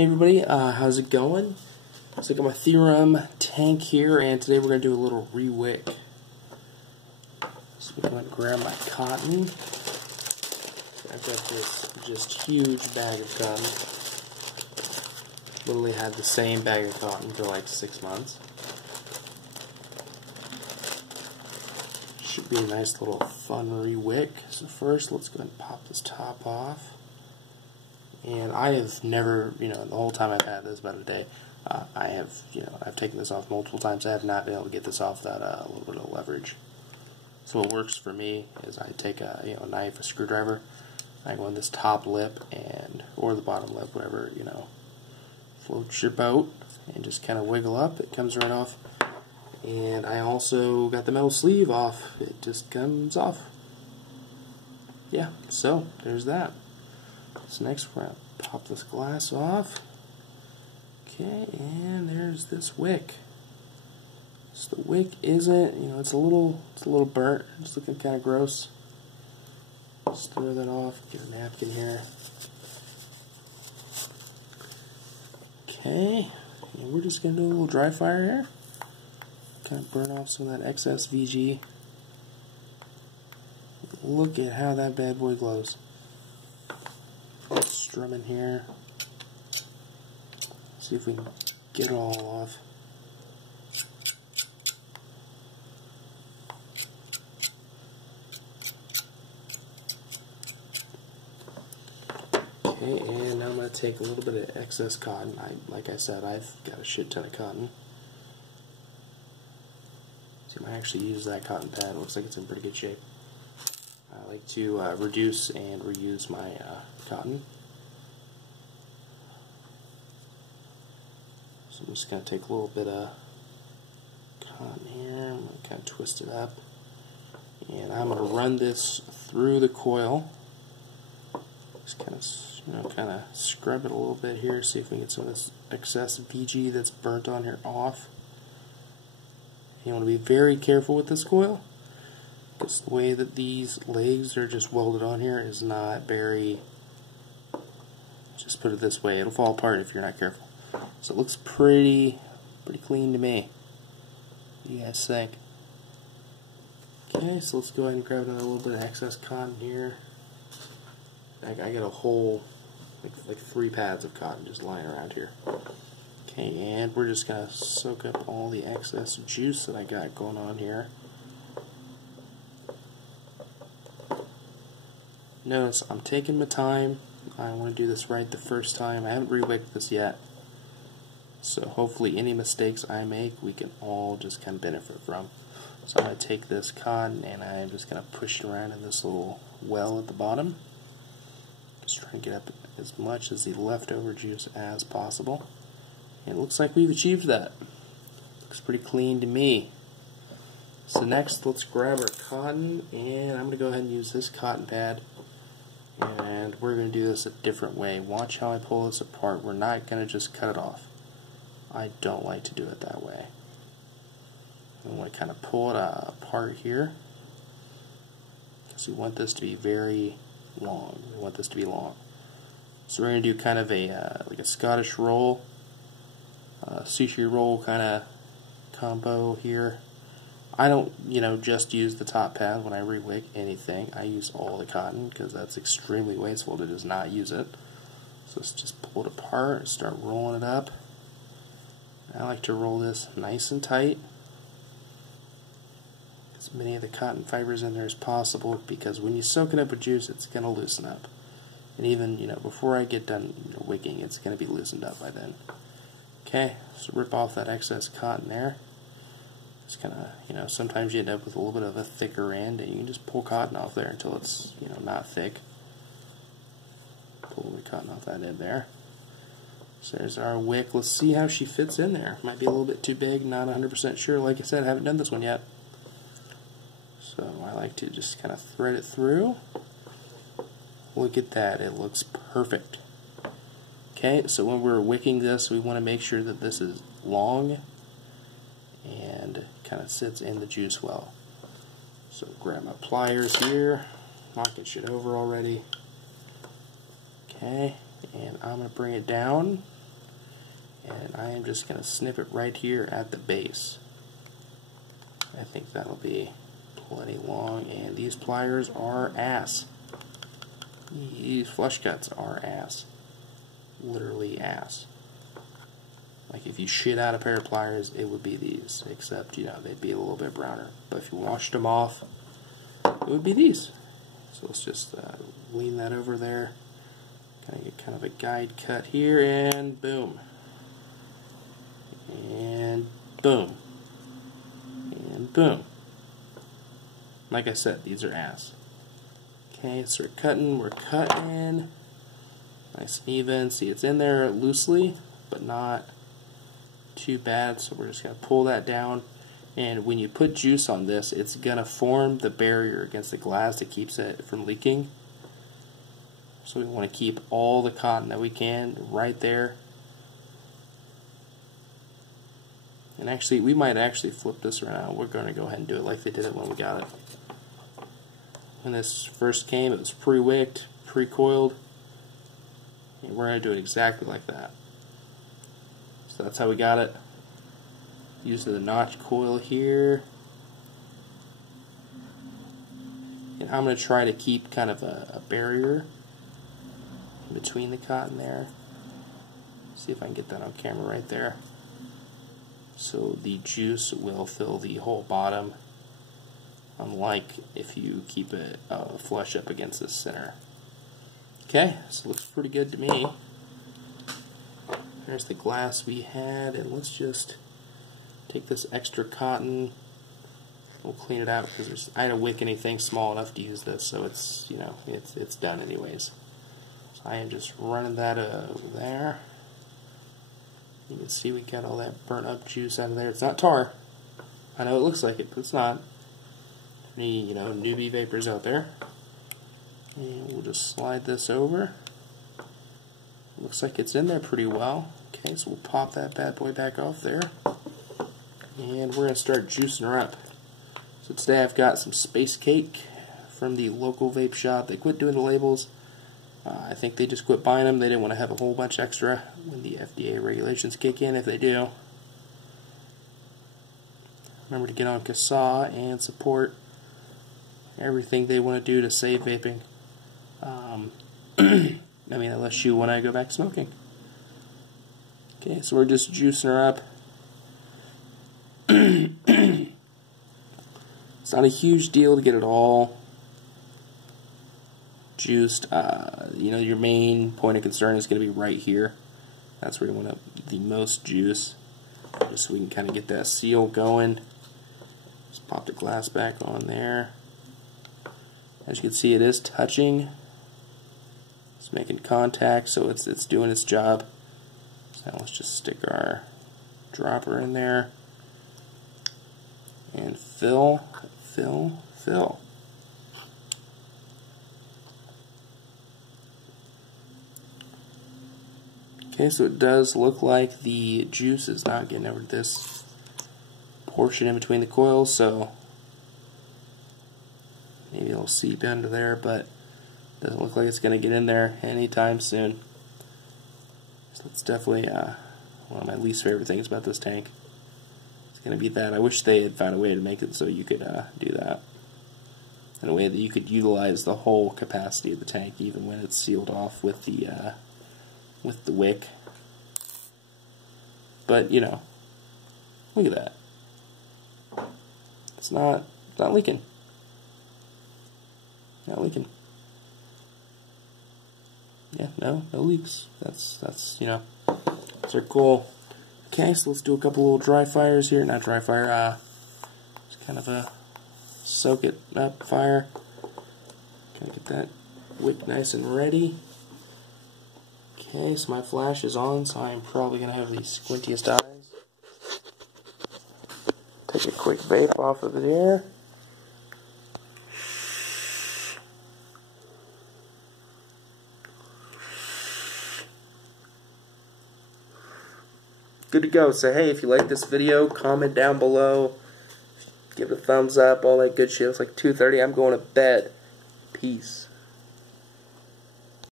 Hey everybody, how's it going? So I got my Theorem tank here, and today we're going to do a little rewick. So I'm going to grab my cotton. I've got this just huge bag of cotton. Literally had the same bag of cotton for like 6 months. Should be a nice little fun rewick. So first, let's go ahead and pop this top off. And I have never, the whole time I've had this, about a day, I've taken this off multiple times. I have not been able to get this off without a little bit of leverage. So what works for me is I take a knife, a screwdriver, I go on this top lip or the bottom lip, whatever floats your boat, and just kind of wiggle up. It comes right off. And I also got the metal sleeve off. It just comes off. Yeah, so there's that. So next we're going to pop this glass off. Okay, and there's this wick. So the wick isn't, it's a little burnt. It's looking kind of gross. Just throw that off. Get a napkin here. Okay, and we're just going to do a little dry fire here. Kind of burn off some of that excess VG. Look at how that bad boy glows. Strum in here. See if we can get it all off. Okay, and now I'm going to take a little bit of excess cotton. Like I said, I've got a shit ton of cotton. So I might actually use that cotton pad. It looks like it's in pretty good shape. I like to reduce and reuse my cotton. So I'm just going to take a little bit of cotton here. I'm going to kind of twist it up. And I'm going to run this through the coil. Just kind of scrub it a little bit here, see if we can get some of this excess VG that's burnt on here off. You want to be very careful with this coil, because the way that these legs are just welded on here is not very, just put it this way, it'll fall apart if you're not careful. So it looks pretty clean to me. What do you guys think? Okay, so let's go ahead and grab another little bit of excess cotton here. I got a whole, like 3 pads of cotton just lying around here. Okay, and we're just going to soak up all the excess juice that I got going on here. Notice I'm taking my time. I want to do this right the first time. I haven't rewicked this yet. So hopefully any mistakes I make, we can all just kind of benefit from. So I'm going to take this cotton and I'm just going to push it around in this little well at the bottom. Just trying to get up as much as the leftover juice as possible. And it looks like we've achieved that. Looks pretty clean to me. So next, let's grab our cotton, and I'm going to go ahead and use this cotton pad. And we're going to do this a different way. Watch how I pull this apart. We're not going to just cut it off. I don't like to do it that way. I want to kind of pull it apart here. Because we want this to be very long. We want this to be long. So we're going to do kind of a like a Scottish roll, sushi roll kind of combo here. I don't, just use the top pad when I rewick anything. I use all the cotton because that's extremely wasteful to just not use it. So let's just pull it apart and start rolling it up. I like to roll this nice and tight. As many of the cotton fibers in there as possible, because when you soak it up with juice, it's going to loosen up. And even, before I get done wicking, it's going to be loosened up by then. Okay, so rip off that excess cotton there. Just kind of, sometimes you end up with a little bit of a thicker end, and you can just pull cotton off there until it's, not thick. Pull the cotton off that end there. So there's our wick. Let's see how she fits in there. Might be a little bit too big, not 100% sure. Like I said, I haven't done this one yet. So I like to just kind of thread it through. Look at that, it looks perfect. Okay, so when we're wicking this, we want to make sure that this is long and kind of sits in the juice well. So grab my pliers here, knocking shit over already. Okay, and I'm going to bring it down and I am just going to snip it right here at the base. I think that'll be plenty long, and these pliers are ass. These flush cuts are ass. Literally ass. Like if you shit out a pair of pliers, it would be these, except, you know, they'd be a little bit browner. But if you washed them off, it would be these. So let's just lean that over there. Get kind of a guide cut here, and boom. And boom. And boom. Like I said, these are ass. Okay, so we're cutting. Nice and even. See, it's in there loosely, but not too bad. So we're just going to pull that down. And when you put juice on this, it's going to form the barrier against the glass that keeps it from leaking. So we want to keep all the cotton that we can right there. And actually, we might actually flip this around. We're going to go ahead and do it like they did it when we got it. When this first came, it was pre-wicked, pre-coiled. And we're going to do it exactly like that. So that's how we got it. Using the notch coil here. And I'm going to try to keep kind of a barrier between the cotton there. See if I can get that on camera right there. So the juice will fill the whole bottom, unlike if you keep it flush up against the center. Okay, so it looks pretty good to me. There's the glass we had, and let's just take this extra cotton. We'll clean it out because I didn't wick anything small enough to use this, so it's, you know, it's done anyways. I am just running that over there. You can see we got all that burnt up juice out of there. It's not tar. I know it looks like it, but it's not. Any, you know, newbie vapors out there. And we'll just slide this over. Looks like it's in there pretty well. Okay, so we'll pop that bad boy back off there. And we're going to start juicing her up. So today I've got some space cake from the local vape shop. They quit doing the labels. I think they just quit buying them. They didn't want to have a whole bunch extra when the FDA regulations kick in, if they do. Remember to get on CASA and support everything they want to do to save vaping. I mean, unless you want to go back smoking. Okay, so we're just juicing her up. It's not a huge deal to get it all juiced. You know, your main point of concern is going to be right here. That's where you want the most juice, just so we can kind of get that seal going. Just pop the glass back on there. As you can see, it is touching. It's making contact, so it's doing its job. So now let's just stick our dropper in there and fill, fill, fill. Okay, so it does look like the juice is not getting over this portion in between the coils, so maybe it'll seep into there, but it doesn't look like it's going to get in there anytime soon. So it's definitely one of my least favorite things about this tank. It's going to be that. I wish they had found a way to make it so you could do that in a way that you could utilize the whole capacity of the tank, even when it's sealed off with the wick. But, you know, look at that. It's not leaking. Not leaking. Yeah, no leaks. That's you know, those are cool. Okay, so let's do a couple little dry fires here. Not dry fire, just kind of a soak it up fire. Kind of get that wick nice and ready. Okay, so my flash is on, so I'm probably going to have the squintiest eyes. Take a quick vape off of it here. Good to go. So hey, if you like this video, comment down below. Give it a thumbs up, all that good shit. It's like 2:30. I'm going to bed. Peace.